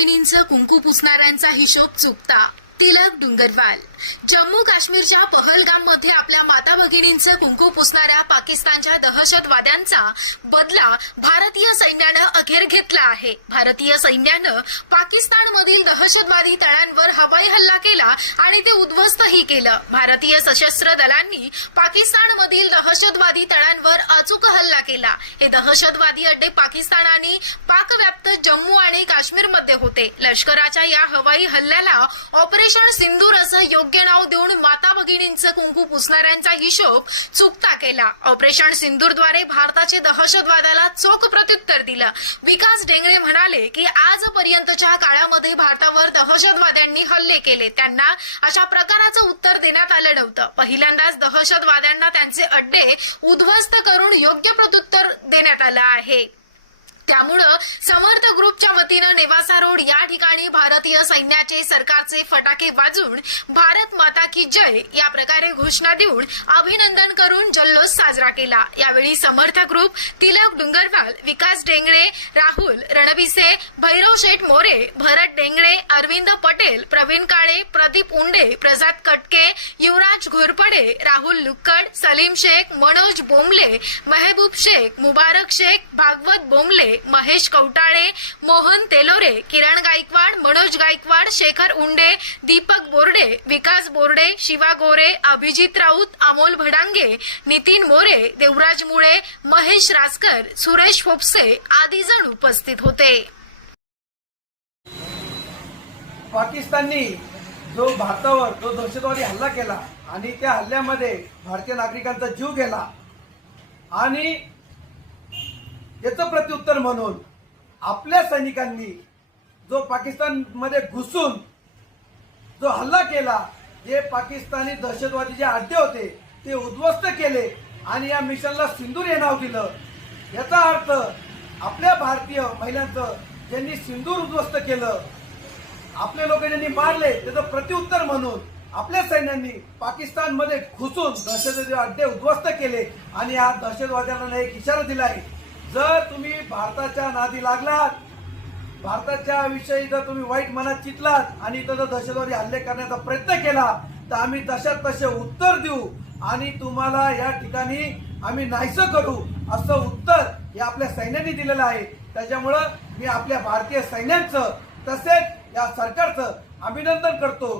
भगिनींचं कुंकू पुसणाऱ्यांचा हिशोब चुकता. तिलक डुंगरवाल. जम्मू काश्मीरच्या पहलगाम मध्ये आपल्या माता भगिनींचं कुंकू पुसणाऱ्या पाकिस्तानच्या दहशतवाद्यांचा बदला भारतीय सैन्यानं अखेर घेतला आहे. भारतीय सैन्यानं पाकिस्तानमधील दहशतवादी तळांवर हवाई हल्ला केला आणि ते उद्ध्वस्तही केलं. भारतीय सशस्त्र दलांनी पाकिस्तानमधील दहशतवादी तळांवर अचूक हल्ला केला. हे दहशतवादी अड्डे पाकिस्तान आणि पाकव्याप्त जम्मू आणि काश्मीरमध्ये होते. लष्कराच्या या हवाई हल्ल्याला ऑपरेशन सिंदूर असं योग्य नाव देऊन माता भगिनींचं कुंकू पुसणाऱ्यांचा हिशोब चुकता केला. ऑपरेशन सिंदूरद्वारे भारताचे दहशतवादाला चोख प्रत्युत्तर दिलं. विकास ढेंगळे म्हणाले की आजपर्यंतच्या काळामध्ये भारतावर दहशतवाद्यांनी हल्ले केले, त्यांना अशा प्रकाराचं उत्तर देण्यात आलं नव्हतं. पहिल्यांदाच दहशतवाद्यांना त्यांचे अड्डे उद्ध्वस्त करून योग्य प्रत्युत्तर देण्यात आलं आहे. त्यामुळं समर्थ ग्रुपच्या वतीनं नेवासा रोड या ठिकाणी भारतीय सैन्याचे सरकारचे फटाके वाजून भारत माता की जय या प्रकारे घोषणा देऊन अभिनंदन करून जल्लोष साजरा केला. यावेळी समर्थ ग्रुप, तिलक डुंगरवाल, विकास ढेंगळे, राहुल रणबिसे, भैरव शेठ मोरे, भरत ढेंगळे, अरविंद पटेल, प्रवीण काळे, प्रदीप उंडे, प्रसाद कटके, युवराज घोरपडे, राहुल लुक्कड, सलीम शेख, मनोज बोंबले, मेहबूब शेख, मुबारक शेख, भागवत बोंबले, महेश कौटाळे, मोहन तेलोरे, किरण गायकवाड, मनोज गायकवाड, शेखर उंडे, दीपक बोर्डे, विकास बोर्डे, शिवा गोरे, अभिजित राऊत, अमोल भडांगे, नितीन मोरे, देवराज मुळे, महेश रासकर, सुरेश फोपसे आदी जण उपस्थित होते. पाकिस्ताननी जो भारतावर जो दहशतवादी हल्ला केला आणि त्या हल्ल्यामध्ये भारतीय नागरिकांचा जीव गेला आणि याचं प्रत्युत्तर म्हणून आपल्या सैनिकांनी जो पाकिस्तानमध्ये घुसून जो हल्ला केला, जे पाकिस्तानी दहशतवादी जे अड्डे होते ते उद्ध्वस्त केले आणि या मिशनला सिंदूर हे नाव दिलं. याचा अर्थ आपल्या भारतीय महिलांचं ज्यांनी सिंदूर उद्ध्वस्त केलं, आपले लोक ज्यांनी मारले, त्याचं प्रत्युत्तर म्हणून आपल्या सैन्यांनी पाकिस्तानमध्ये घुसून दहशतवादी अड्डे उद्ध्वस्त केले आणि या दहशतवाद्यांना एक इशारा दिलाय, जर तुम्ही भारताच्या नादी लागलात, भारताच्या विषयी जर तुम्ही वाईट मनात चितलात आणि इथं जर दहशतवादी हल्ले करण्याचा प्रयत्न केला तर आम्ही तशात तसे उत्तर देऊ आणि तुम्हाला या ठिकाणी आम्ही नाहीसं करू, असं उत्तर हे आपल्या सैन्याने दिलेलं आहे. त्याच्यामुळं मी आपल्या भारतीय सैन्याचं तसेच या सरकारचं अभिनंदन करतो.